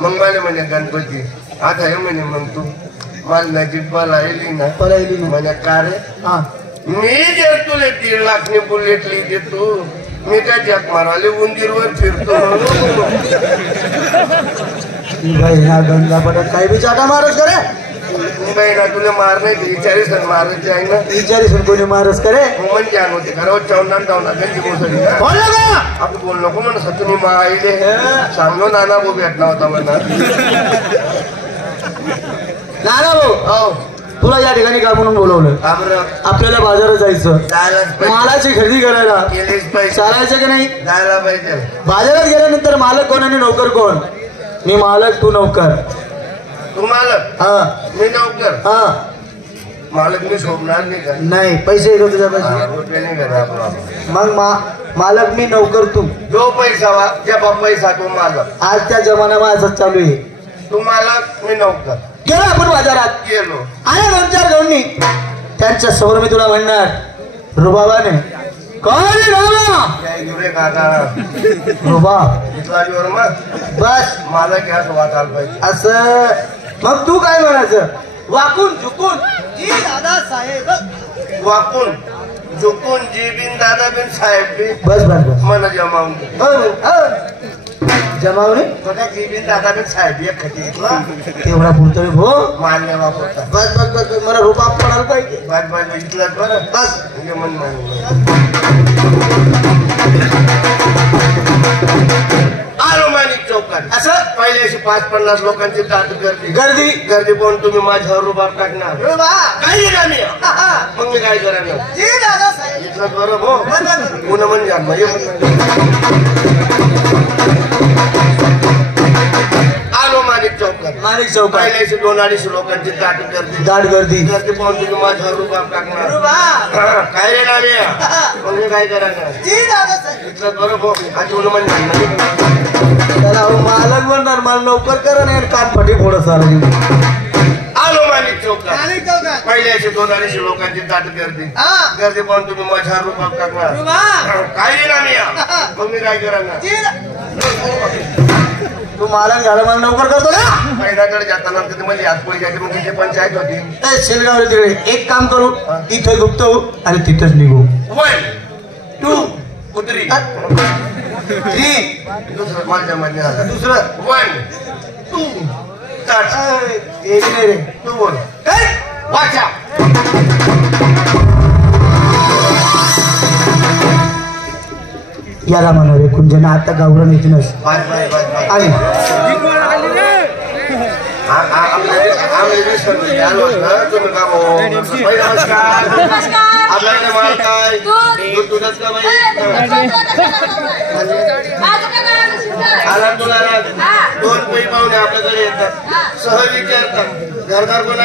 मग मला म्हणे गणपती आता हे म्हणे मग तू मला नजीक पळायली ना म्हणे का रे मी जर तुला 1.5 लाखने बुलेटली देतो मी काय जग माराले उंदीरवर फिरतो ह्या गंगा पडत काही बी चाटा मारस करे ना तुला मार नाही विचारी सण मारायचे आहे ना विचारी सण कोणी मारस करे मन ज्ञान होते कारण चवणार त्यांची गोष्टी आपण बोल नको म्हणत तुम्ही माईले सांगलो नाना भाऊ भेटला होता म्हणा नाना भाऊ तुला या ठिकाणी का म्हणून बोलवलं आपल्याला बाजारात जायचं मालाची खरेदी करायला चालायचं की नाही जायला पाहिजे बाजारात गेल्यानंतर मालक कोण आणि नोकर कोण मी मालक तू नोकर तू मालक मी नोकर मालक मी शोभणार नाही का नाही पैसे येतो तुझ्या पैसे नाही करा मग मालक मी नोकर तू जो पैसा त्या पैसा तो मालक आज त्या जमान्यामध्ये असंच चालू आहे तू मालक मी नोकर गेलो आपण बाजारात गेलो आया 2-4 घेऊन त्यांच्या समोर मी तुला म्हणणार रुबाबाने काय रुबा बस मला गॅस वाचायला पाहिजे असं मग तू काय म्हणायचं वाकून झुकून जी दादा साहेब वाकून झुकून जी बिन दादा बिन साहेब बिन बस बस बस मला जमावून जमावणे जी बिन दादा बिन साहेब एक खटी तेवढा पुरतो रे भो मान्य वापरता बस बस बस मला रुबाब पडायला पाहिजे बस बस इथलं बरं बस मन आलो माणिक चौकात असं पहिले अशी 5-50 लोकांची गर्दी गर्दी गर्दी पण तुम्ही माझ्यावर रुबाब टाकणार काही नाही मग मी काय करणार इथलं बरं हो पुन्हा म्हणजे आलो माणिक चौकात पहिले अशी 2-250 लोकांची दाट गर्दी पाहून तुम्ही माझ्यावर रुबाब टाकणार काय रे नाम्या मग मी काय करणार इथलं बरं हो आज पुन्हा म्हणजे त्याला मालक म्हणणार मला नोकर करा नाही कान फटी फोडत सारा आलो माणिक चौकात पहिले अशी 2-250 लोकांची दाट गर्दी पाहून तुम्ही माझ्यावर रुबाब टाकणार काय रे नाम्या मग मी काय करणार तू मालक झाला मला नोकर करतो ना महिन्याकडे जाताना कधी म्हणजे हात पोळी जाते मग तिथे पंचायत होती शेलगाव तिकडे एक काम करू इथे गुप्त आणि तिथंच निघू 1 2 कुत्री 3 दुसरं माझ्या मध्ये आलं दुसरं 1 2 एक नाही रे तू बोल वाचा याला म्हणा रे कुंजना आता गावलं नाही नस आणि आपल्याकडे माल काय दूधच का बाई आला तुला 2 पै पाहुणे आपल्याकडे येतात सहज विचारतात घरदार